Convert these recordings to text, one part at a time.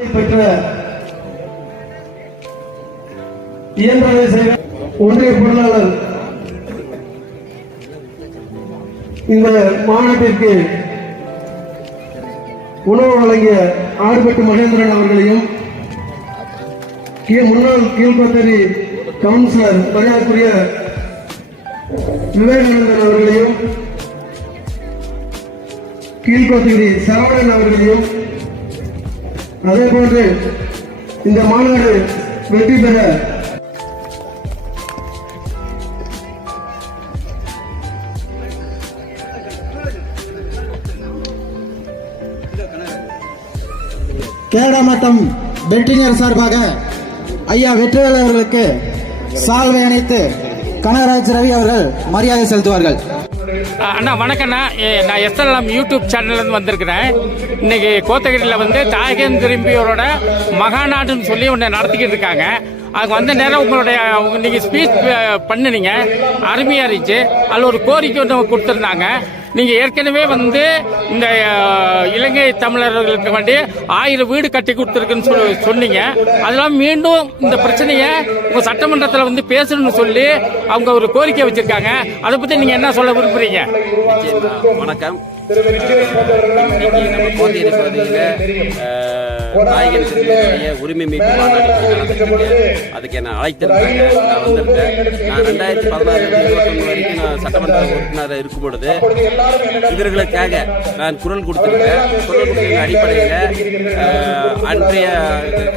பெற்ற இயன்றதை செய்த ஒன்றிய பொருளாளர் இந்த மாநாட்டிற்கு உணவு வழங்கிய ஆறுபட்டு மகேந்திரன் அவர்களையும் முன்னாள் கீழ்பத்தரி கவுன்சிலர் மரியாதைக்குரிய விவேகானந்தன் அவர்களையும் கீழ்கோத்தகிரி சரவணன் அவர்களையும் அதே போன்று இந்த மாநாடு வெற்றி பெற கேடாமட்டம் பெல்டினியர் சார்பாக ஐயா வெற்றிவேல் அவர்களுக்கு சால்வை அணைத்து கனகராஜ் ரவி அவர்கள் மரியாதை செலுத்துவார்கள். அண்ணா வணக்கண்ணா, நான் எஸ்எல்எம் யூடியூப் சேனல்லேருந்து வந்திருக்கிறேன். இன்னைக்கு கோத்தகிரியில் வந்து தாயகம் திரும்பியோரோட மகாநாடுன்னு சொல்லி ஒன்று நடத்திக்கிட்டு இருக்காங்க. அதுக்கு வந்த நேரம் உங்களுடைய நீங்கள் ஸ்பீச் பண்ணினீங்க, அருமையாக இருந்துச்சு. அதில் ஒரு கோரிக்கை ஒன்று கொடுத்துருந்தாங்க. நீங்கள் ஏற்கனவே வந்து இந்த இலங்கை தமிழர்களுக்கு வேண்டி 1000 வீடு கட்டி கொடுத்துருக்குன்னு சொன்னீங்க. அதெல்லாம் மீண்டும் இந்த பிரச்சனையை உங்கள் சட்டமன்றத்தில் வந்து பேசணும்னு சொல்லி அவங்க ஒரு கோரிக்கை வச்சிருக்காங்க. அதை பற்றி நீங்கள் என்ன சொல்ல விரும்புறீங்க? வணக்கம். இன்னைக்கு நம்ம கோத்தகிரி பகுதியில் தாயகம் திரும்பிய உரிமை மீட்பு மாநாடு அதுக்கு என்ன அழைத்திருக்காங்க. நான் வந்திருக்கேன். நான் 2016 வரைக்கும் நான் சட்டமன்ற உறுப்பினராக இருக்கும் பொழுது இவர்களுக்காக நான் குரல் கொடுத்திருக்கேன். குரல் கொடுத்த அடிப்படையில் அன்றைய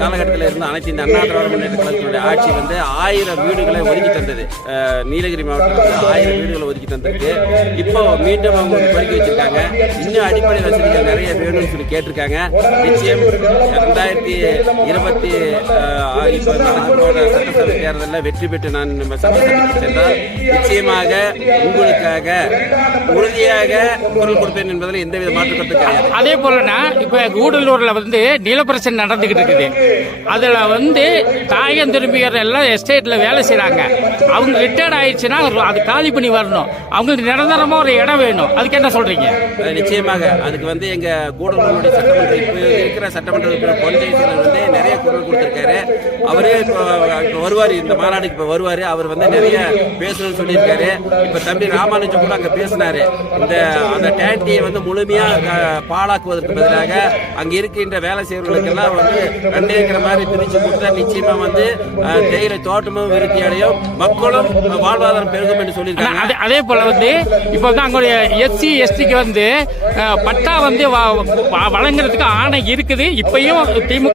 காலகட்டத்தில் இருந்த அனைத்து இந்த அண்ணா திராவிட முன்னேற்ற கழகத்தினுடைய ஆட்சி வந்து 1000 வீடுகளை ஒதுக்கி தந்தது. நீலகிரி மாவட்டத்தில் 1000 வீடுகளை ஒதுக்கி தந்திருக்கு. இப்போ மீண்டும் அவங்க கோரிக்கை வச்சிருக்காங்க. இன்னும் அடிப்படை வசதிகள் நிறைய வேணும்னு சொல்லி கேட்டிருக்காங்க. நிச்சயம் 2020 சட்டசபை தேர்தலில் வெற்றி பெற்று நான் சட்டசபைக்கு சென்றால் நிச்சயமாக உங்களுக்காக உறுதியாக குரல் கொடுப்பேன் என்பதில் எந்தவித மாற்று கருத்து கிடையாது. அதே போலனா இப்ப கூடலூர்ல வந்து நிலப்பிரச்சனை நடந்துகிட்டு இருக்குது. அதுல வந்து தாயகம் திரும்பியர் எல்லாம் எஸ்டேட்ல வேலை செய்யறாங்க. அவங்க ரிட்டையர்ட் ஆயிடுச்சுன்னா அது காலி பண்ணி வரணும். அவங்களுக்கு நிரந்தரமா ஒரு இடம் வேணும். அதுக்கு என்ன சொல்றீங்க? நிச்சயமாக அதுக்கு வந்து எங்க கூடலூருடைய சட்டமன்ற இப்ப இருக்கிற சட்டமன்ற பொன்ஜெயசீலன் வந்து நிறைய குரல் கொடுத்திருக்காரு. அவரே இப்போ வருவார், இந்த மாநாடுக்கு இப்போ வருவார். அவர் வந்து நிறைய பேசணும்னு சொல்லியிருக்காரு. இப்போ தம்பி ராமானுஜம் கூட அங்கே பேசினாரு. அந்த டேண்டியை வந்து முழுமையா பாழாக்குவதற்கு பதிலாக அங்கே இருக்கின்ற வேலை செய்வர்களுக்கெல்லாம் வந்து 2 ஏக்கர் மாதிரி பிரிச்சு கொடுத்தா நிச்சயமா வந்து தேயிலை தோட்டமும் விருத்தி அடையும், மக்களும் வாழ்வாதாரம் பெருகும் என்று சொல்லியிருக்காங்க. அதே போல வந்து இப்போ வந்து அங்களுடைய SC STக்கு வந்து பட்டா வந்து வழங்குறதுக்கு ஆணை இருக்குது. இப்பயும் திமுக